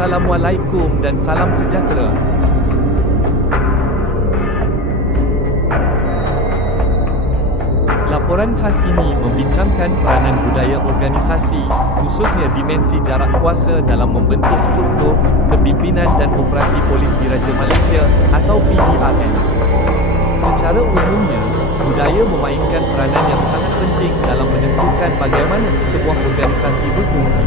Assalamualaikum dan salam sejahtera. Laporan khas ini membincangkan peranan budaya organisasi, khususnya dimensi jarak kuasa dalam membentuk struktur, kepimpinan dan operasi polis diraja Malaysia atau PDRM. Secara umumnya, budaya memainkan peranan yang sangat penting dalam menentukan bagaimana sesebuah organisasi berfungsi.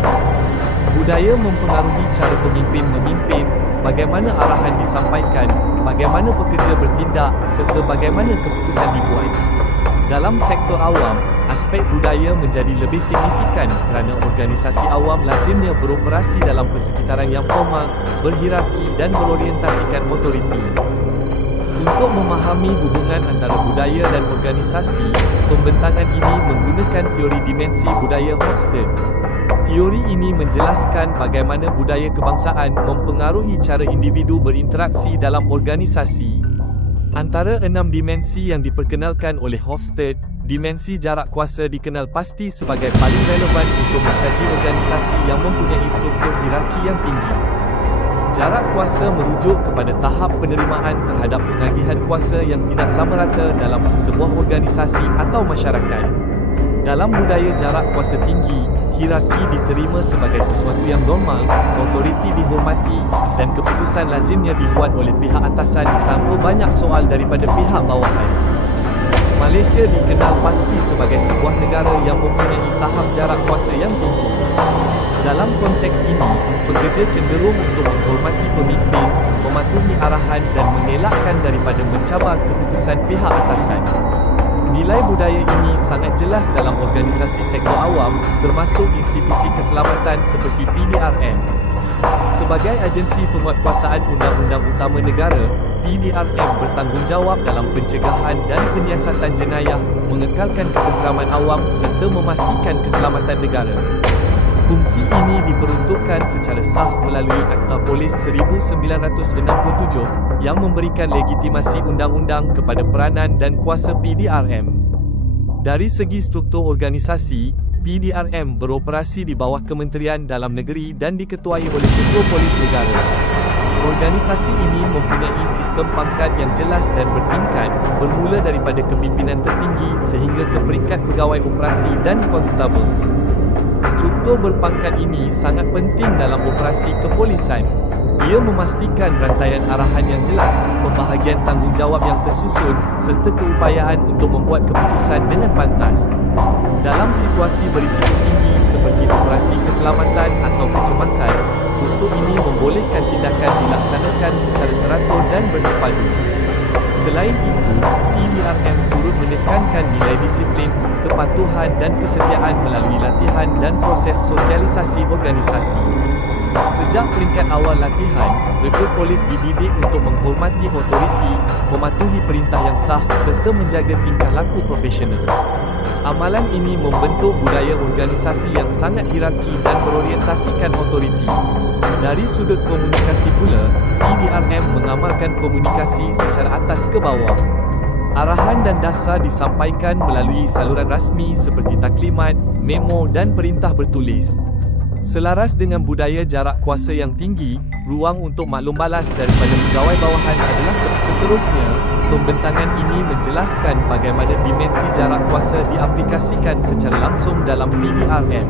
Budaya mempengaruhi cara pemimpin memimpin, bagaimana arahan disampaikan, bagaimana pekerja bertindak serta bagaimana keputusan dibuat. Dalam sektor awam, aspek budaya menjadi lebih signifikan kerana organisasi awam lazimnya beroperasi dalam persekitaran yang formal, berhierarki dan berorientasikan otoriti. Untuk memahami hubungan antara budaya dan organisasi, pembentangan ini menggunakan teori dimensi budaya Hofstede. Teori ini menjelaskan bagaimana budaya kebangsaan mempengaruhi cara individu berinteraksi dalam organisasi. Antara enam dimensi yang diperkenalkan oleh Hofstede, dimensi jarak kuasa dikenal pasti sebagai paling relevan untuk mengkaji organisasi yang mempunyai struktur hierarki yang tinggi. Jarak kuasa merujuk kepada tahap penerimaan terhadap pengagihan kuasa yang tidak sama rata dalam sesebuah organisasi atau masyarakat. Dalam budaya jarak kuasa tinggi, hierarki diterima sebagai sesuatu yang normal, otoriti dihormati dan keputusan lazimnya dibuat oleh pihak atasan tanpa banyak soal daripada pihak bawahan. Malaysia dikenal pasti sebagai sebuah negara yang mempunyai tahap jarak kuasa yang tinggi. Dalam konteks ini, pekerja cenderung untuk menghormati pemimpin, mematuhi arahan dan mengelakkan daripada mencabar keputusan pihak atasan. Nilai budaya ini sangat jelas dalam organisasi sektor awam, termasuk institusi keselamatan seperti PDRM. Sebagai agensi penguatkuasaan undang-undang utama negara, PDRM bertanggungjawab dalam pencegahan dan penyiasatan jenayah, mengekalkan ketenteraman awam serta memastikan keselamatan negara. Fungsi ini diperuntukkan secara sah melalui Akta Polis 1967 yang memberikan legitimasi undang-undang kepada peranan dan kuasa PDRM. Dari segi struktur organisasi, PDRM beroperasi di bawah Kementerian Dalam Negeri dan diketuai oleh Ketua Polis Negara. Organisasi ini mempunyai sistem pangkat yang jelas dan bertingkat, bermula daripada kepimpinan tertinggi sehingga ke peringkat pegawai operasi dan konstabel. Struktur berpangkat ini sangat penting dalam operasi kepolisan. Ia memastikan rantaian arahan yang jelas, pembahagian tanggungjawab yang tersusun, serta keupayaan untuk membuat keputusan dengan pantas. Dalam situasi berisiko tinggi seperti operasi keselamatan atau kecemasan, struktur ini membolehkan tindakan dilaksanakan secara teratur dan bersepadu. Selain itu, PDRM turut menekankan nilai disiplin, kepatuhan dan kesetiaan melalui latihan dan proses sosialisasi organisasi. Sejak peringkat awal latihan, rekrut polis dididik untuk menghormati otoriti, mematuhi perintah yang sah serta menjaga tingkah laku profesional. Amalan ini membentuk budaya organisasi yang sangat hierarki dan berorientasikan otoriti. Dari sudut komunikasi pula, PDRM mengamalkan komunikasi secara atas ke bawah. Arahan dan dasar disampaikan melalui saluran rasmi seperti taklimat, memo dan perintah bertulis. Selaras dengan budaya jarak kuasa yang tinggi, ruang untuk maklum balas daripada pegawai bawahan adalah seterusnya. Pembentangan ini menjelaskan bagaimana dimensi jarak kuasa diaplikasikan secara langsung dalam PDRM.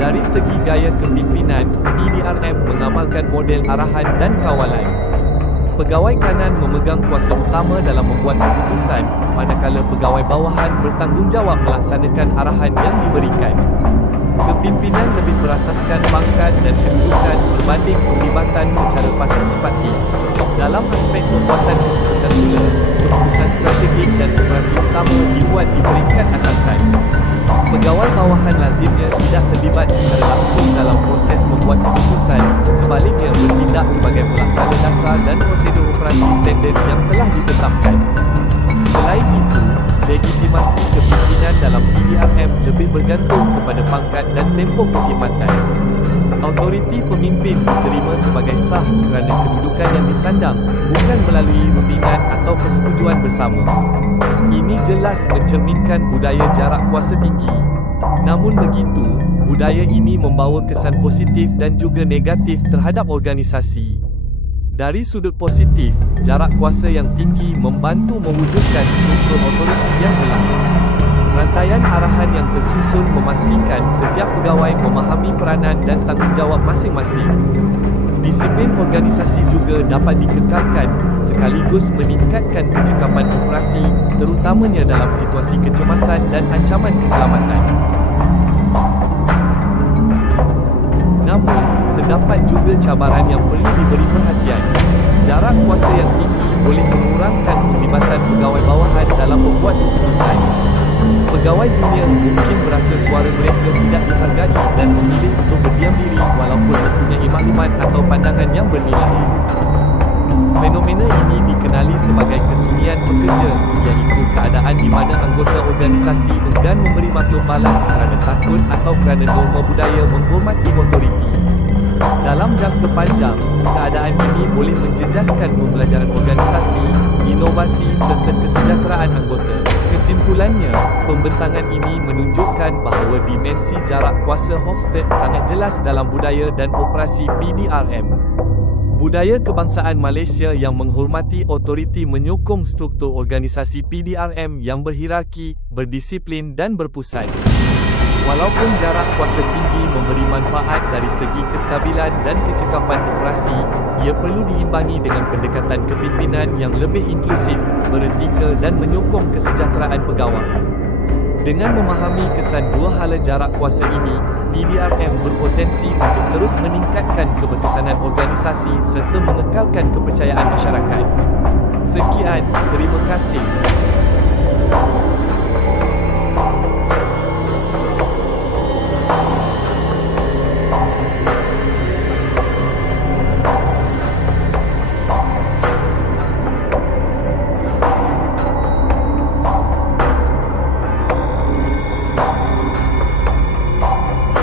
Dari segi gaya kepimpinan, PDRM mengamalkan model arahan dan kawalan. Pegawai kanan memegang kuasa utama dalam membuat keputusan, manakala pegawai bawahan bertanggungjawab melaksanakan arahan yang diberikan. Kepimpinan lebih berasaskan pangkat dan kedudukan berbanding penglibatan secara partisipatif. Dalam aspek pembuatan keputusan pula, keputusan strategik dan operasi utama dibuat di peringkat atasan. Pegawai bawahan lazimnya tidak terlibat secara langsung dalam proses membuat keputusan, sebaliknya bertindak sebagai pelaksana dasar dan prosedur operasi standard yang telah ditetapkan. Legitimasi kepimpinan dalam PDRM lebih bergantung kepada pangkat dan tempoh perkhidmatan. Autoriti pemimpin diterima sebagai sah kerana kedudukan yang disandang, bukan melalui rundingan atau persetujuan bersama. Ini jelas mencerminkan budaya jarak kuasa tinggi. Namun begitu, Budaya ini membawa kesan positif dan juga negatif terhadap organisasi. Dari sudut positif, jarak kuasa yang tinggi membantu mewujudkan struktur otoriti yang jelas. Rantaian arahan yang tersusun memastikan setiap pegawai memahami peranan dan tanggungjawab masing-masing. Disiplin organisasi juga dapat dikekalkan sekaligus meningkatkan kecekapan operasi terutamanya dalam situasi kecemasan dan ancaman keselamatan. Terdapat juga cabaran yang perlu diberi perhatian. Jarak kuasa yang tinggi boleh mengurangkan perlibatan pegawai bawahan dalam membuat keputusan. Pegawai junior mungkin berasa suara mereka tidak dihargai dan memilih untuk berdiam diri walaupun mempunyai maklumat atau pandangan yang bernilai. Fenomena ini dikenali sebagai kesunyian pekerja, iaitu keadaan di mana anggota organisasi enggan memberi maklum balas kerana takut atau kerana norma budaya menghormati otoriti. Dalam jangka panjang, keadaan ini boleh menjejaskan pembelajaran organisasi, inovasi serta kesejahteraan anggota. Kesimpulannya, pembentangan ini menunjukkan bahawa dimensi jarak kuasa Hofstede sangat jelas dalam budaya dan operasi PDRM. Budaya kebangsaan Malaysia yang menghormati otoriti menyokong struktur organisasi PDRM yang berhierarki, berdisiplin dan berpusat. Walaupun jarak kuasa tinggi memberi manfaat dari segi kestabilan dan kecekapan operasi, ia perlu diimbangi dengan pendekatan kepimpinan yang lebih inklusif, beretika dan menyokong kesejahteraan pegawai. Dengan memahami kesan dua hala jarak kuasa ini, PDRM berpotensi untuk terus meningkatkan keberkesanan organisasi serta mengekalkan kepercayaan masyarakat. Sekian, terima kasih.